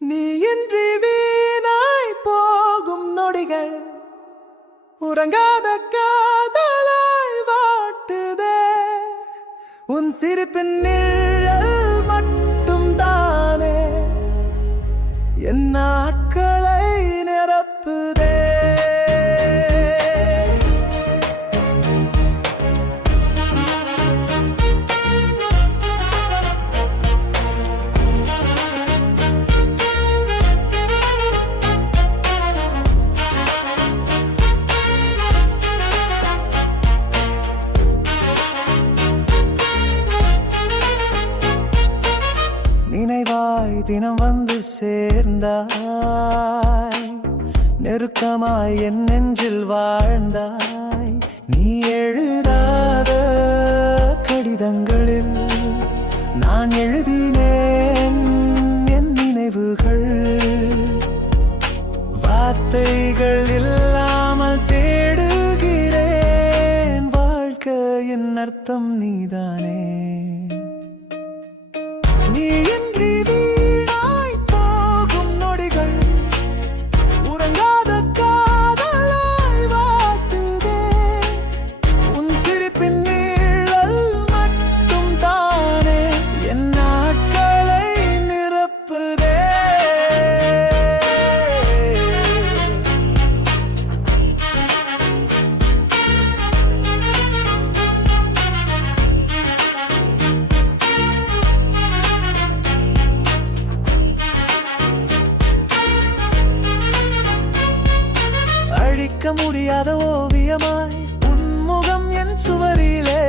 நீ இன்றி வீணாய் போகும் நொடிகள் உறங்காத காதலாய் வாட்டுதே. உன் சிரிப்பின் நிழல் மட்டும் தானே என் நாட்களை நிரப்புதே. நினைவாய் தினம் வந்து சேர்ந்தாய், நெருக்கமாய் என் நெஞ்சில் வாழ்ந்தாய். நீ எழுதாத கடிதங்களில் நான் எழுதினேன் என் நினைவுகள். வார்த்தைகள் இல்லாமல் தேடுகிறேன், வாழ்க்கையின் அர்த்தம் நீதானே. நீ இன்றி வீணாய் போகும் நொடிகள் உறங்காத காதலாய் வாட்டுதே. உன் சிரிப்பின் நீழல் மட்டும் தானே என் நாட்களை நிரப்புதே. அழிக்க முடியாத ஓவியமாய் உன்முகம் என் சுவரிலே